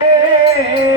એ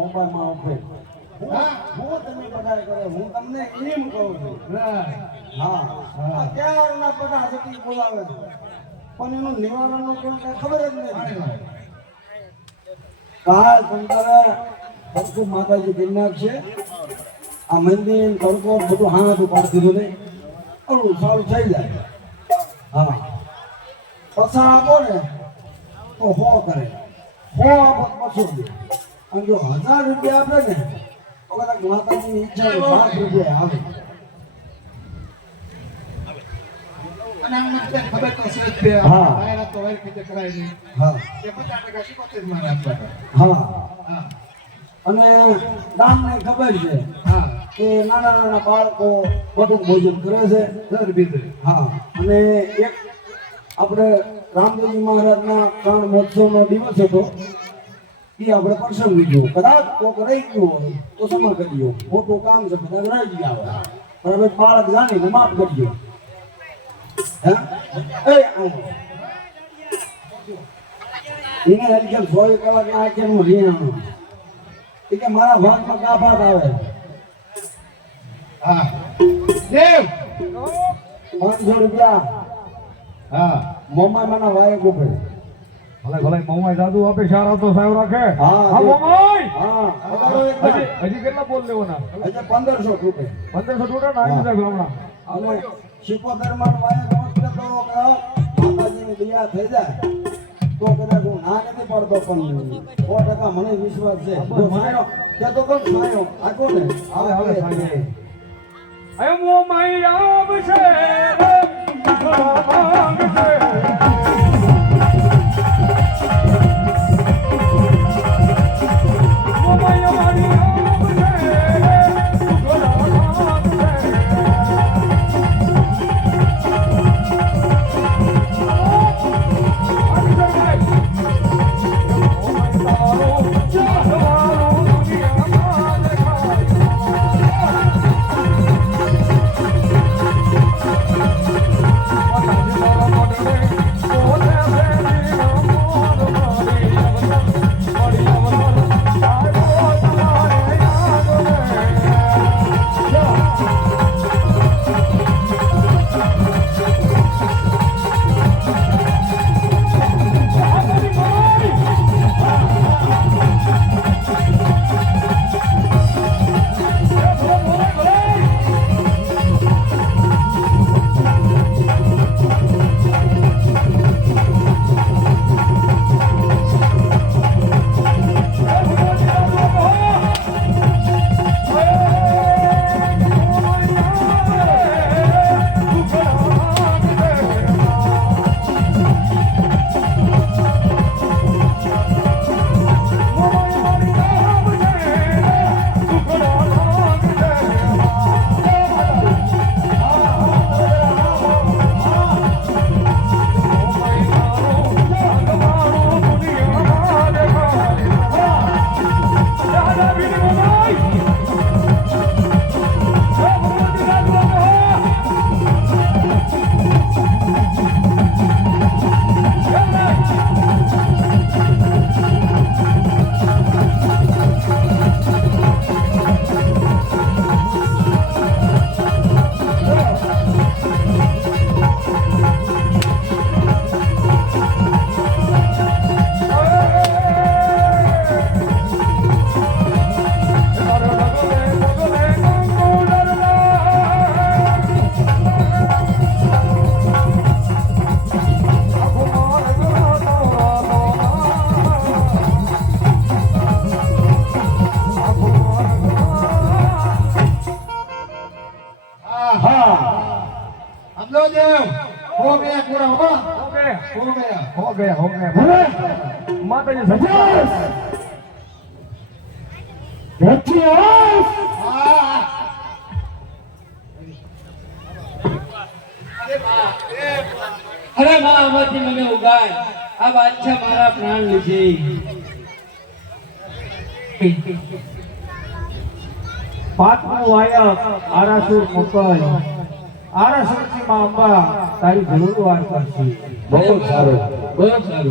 મોબાઈલમાં ઓફર હા. તમે બધા કરે હું તમને એમ કહું છું. હા. આ બધા જતી બોલાવે છે? પણ એનું નિવારણનું કોઈ કાંઈ ખબર જ નથી. કાલ સરખું માતાજી ગિરનાર છે. આ મંદિર તડકો બધું હાથ ઉપાડી દીધું નહીં ઓલું સારું થઈ જાય. હા. પછા આપો ને તો હો કરે. હો આપો દે અને જો હજાર રૂપિયા આપે ને તો કદાચ માતાજીની ઈચ્છા લાખ રૂપિયા આવે અને આમ મને ખબર તો છે તો કરાય નહીં. હા એ પચાસ ટકા માં રાખવાના. હા હા. અને ગામને ખબર છે હા. કે નાના નાના બાળકો બધું ભોજન કરે છે દર. હા અને એક આપણે રામદેવજી મહારાજના ત્રણ મહોત્સવનો દિવસ હતો એ આપણે પ્રસંગ લીધો કદાચ કોક રહી ગયો હોય તો કરી કરીયો મોટું કામ છે બધા રહી ગયા હોય. પણ હવે બાળક જાણીને માફ કરીયો હે? એ. એને હરિકેલ સો કલાક ના કેમ રિયાણું એ કે મારા ભાગમાં કાફાટ આવે? હા. દેવ. પાંચસો રૂપિયા. હા. મોમાઈમાંના વાયક ઉપર ભલે ભલે મોમાઈ દાદુ આપે સારા તો સાહેબ રાખે. હા, હા હા હજી કેટલા બોલ લેવાના હજી પંદરસો રૂપિયા પંદરસો રૂપિયા ના આવી સાહેબ હમણાં અને શિકોતરમાં વાય વખતે તો કે માતાજીની દયા થઈ જાય. તો કદાચ હું ના નથી પડતો પણ સો ટકા મને વિશ્વાસ છે. કે તો કોણ સાયો આખો ને. આવે, હવે સાયો. એ. મોમાઈ આવશે રામ થોડા માંગશે. અરે માં આમાંથી મને ઉગાય આ બાદશાહ મારા પ્રાણ લીધે. પાંચમું વાયક આરાસુર મોકલ આરાસુરથી માં અંબા તારી જરૂર વાર કરશે. બહુ સારું બહુ સારું.